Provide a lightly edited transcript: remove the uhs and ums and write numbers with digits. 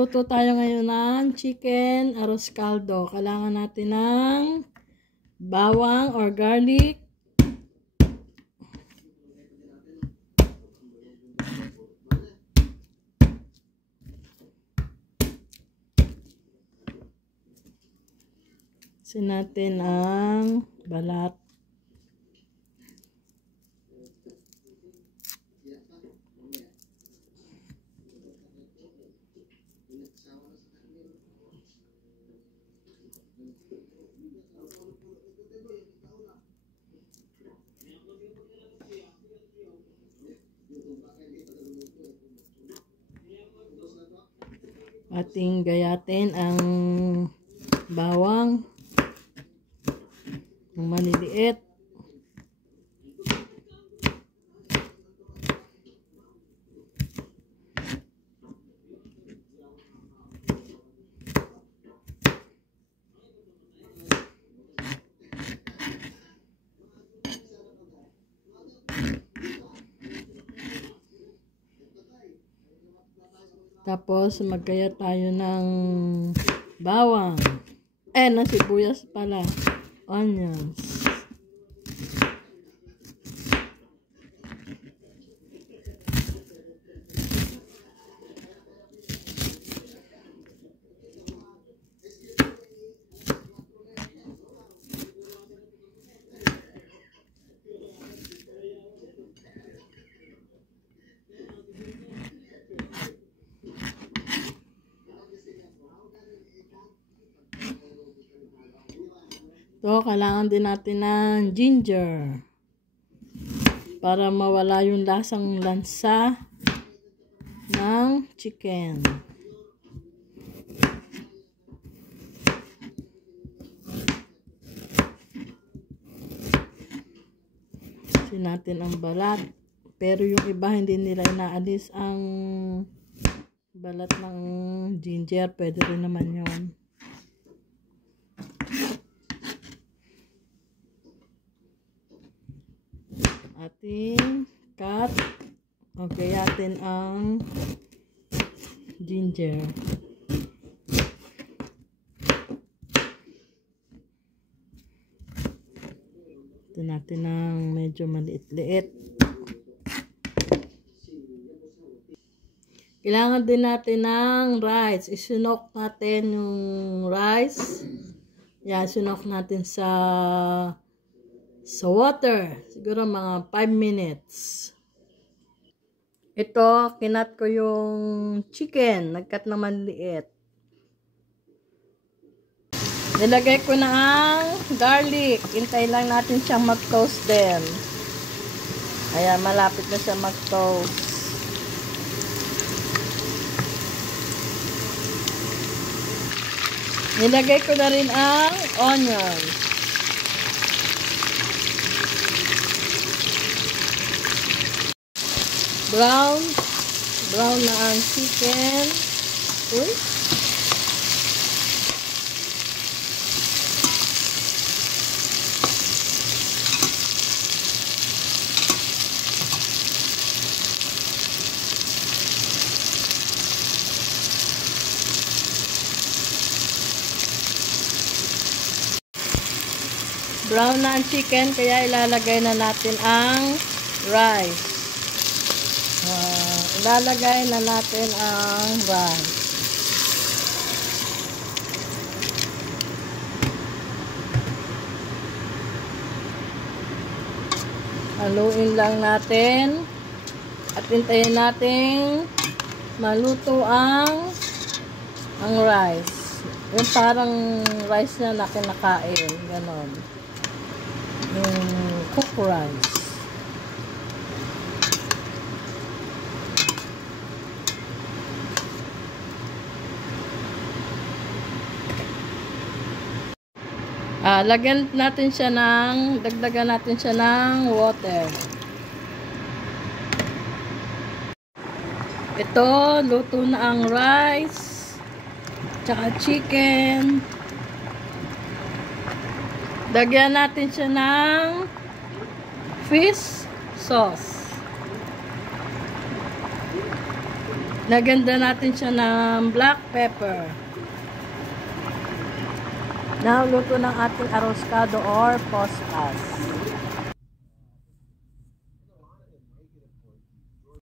Magluluto tayo ngayon ng chicken arroz caldo. Kailangan natin ng bawang or garlic. Sin natin ang balat. Ating gayatin ang bawang ng maliliit. Tapos, magkaya tayo ng bawang. Ng sibuyas pala. Onions. So, kailangan din natin ng ginger para mawala yung lasang lansa ng chicken. Sin natin ang balat. Pero yung iba hindi nila inaalis ang balat ng ginger. Pwede rin naman yun. Ating cut. Okay, atin ang ginger. Ito natin ang medyo maliit-liit. Kailangan din natin ng rice. Isunok natin yung rice. Yan, sunok natin sa water. Siguro mga 5 minutes. Ito, kinat ko yung chicken. Nagkat na maliit. Nilagay ko na ang garlic. Hintay lang natin siyang mag-toast din. Ayan, malapit na siya mag-toast. Nilagay ko na rin ang onions. Brown na ang chicken. Uy. Brown na ang chicken, kaya ilalagay na natin ang rice. Ilalagay na natin ang rice. Haluin lang natin at hintayin natin maluto ang rice. Yung parang rice na kinakain, ganon. Yung cooked rice. Dagdagan natin siya ng water. Ito, luto na ang rice, tsaka chicken. Dagyan natin siya ng fish sauce. Naganda natin siya ng black pepper. Now, luto ng ating arroskado or postas.